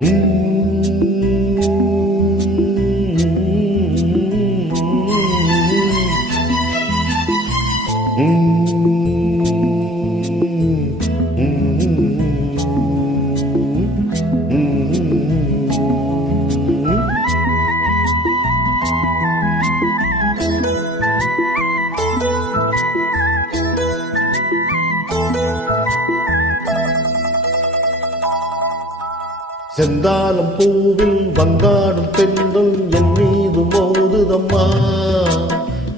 செந்தாளம் பூவில் வந்தாடும் தென்றல் என் மீது மோதுதம்மா.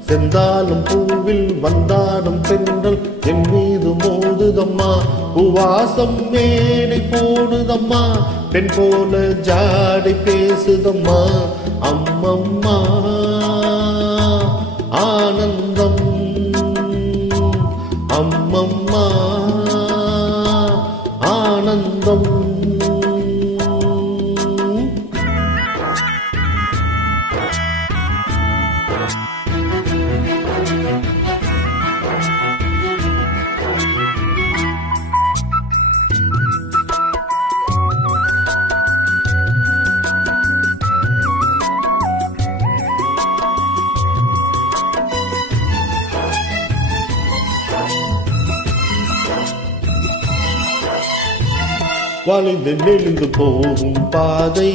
செந்தாளம் பூவில் வந்தாடும் தென்றல் என் மீது மோதுதம்மா. உவாசம் மேடை போடுதம்மா, பெண் போல ஜாடை பேசுதம்மா. அம்மம்மா ஆனந்தம், அம்மம்மா ஆனந்தம். வளைந்து நெளிந்து போகும் பாதை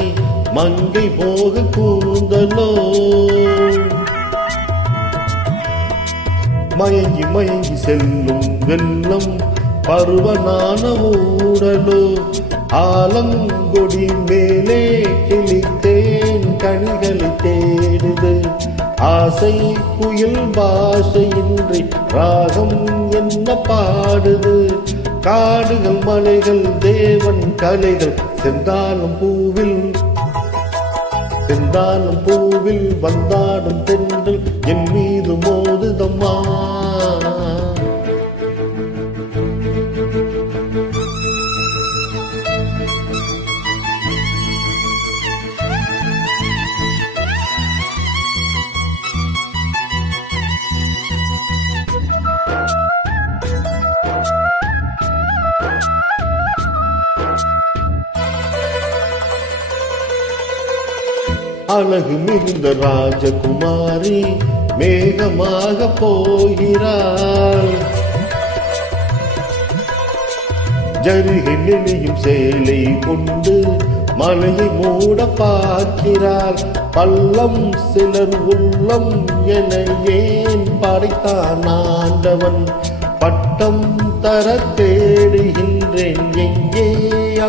மங்கை போக கூந்தலோ. மயங்கி மயங்கி செல்லும் வெள்ளம் பருவனான ஊடலோ. ஆலங்கொடி மேலே கிளித்தேன் கனிகளை தேடுது. ஆசை புயல் பாஷையின்றி ராகம் என்ன பாடுது. காடுகள் மலைகள் தேவன் கலைகள் செந்தாளம் பூவில், செந்தாளம் பூவில் வந்தாடும் தென்றல் என் மீது மோதுதம்மா. அழகு மிகுந்த ராஜகுமாரி மேகமாக போகிறாள். ஜருகை நெளியும் சேலை கொண்டு மலையை மூட பார்க்கிறாள். பள்ளம் சிலர் உள்ளம் என ஏன் படைத்தான் ஆண்டவன். பட்டம் தர தேடுகின்றேன் எங்கே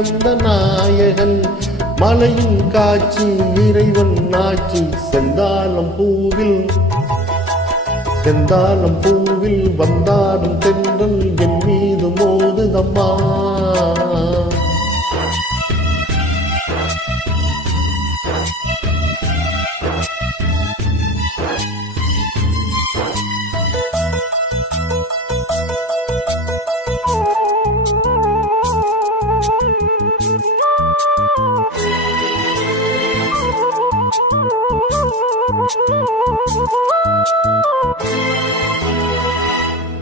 அந்த நாயகன். மலையின் காட்சி இறைவன் ஆட்சி செந்தாளம் பூவில், செந்தாளம் பூவில் வந்தாடும் தென்றல் என் மீது மோதுதம்மா.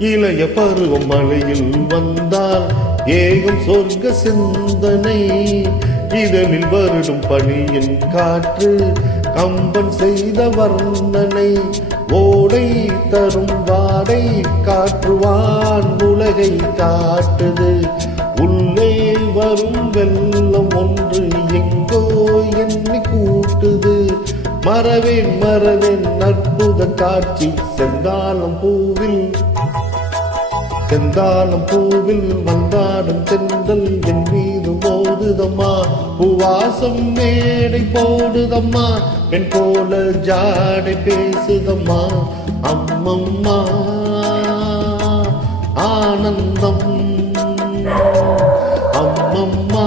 இளைய பருவம் மலையில் வந்தால் ஏகும் சொர்க்க சிந்தனை. இதழில் வருடும் பனியின் காற்று கம்பன் செய்த வர்ணனை. ஓடை தரும் வாடை காற்றுவான் உலகை காட்டுது. உள்ளே வரும் வெள்ளம் ஒன்று எங்கோ என்னை கூட்டுது. மறவேன் மறவேன் அற்புத காட்சி செந்தாளம் பூவில், செந்தாளம் பூவில் வந்தாடும் தென்றல் என் மீது மோதுதம்மா. பூவாசம் மேடை போடுதம்மா, பெண் போல ஜாடை பேசுதம்மா. அம்மம்மா ஆனந்தம், அம்மம்மா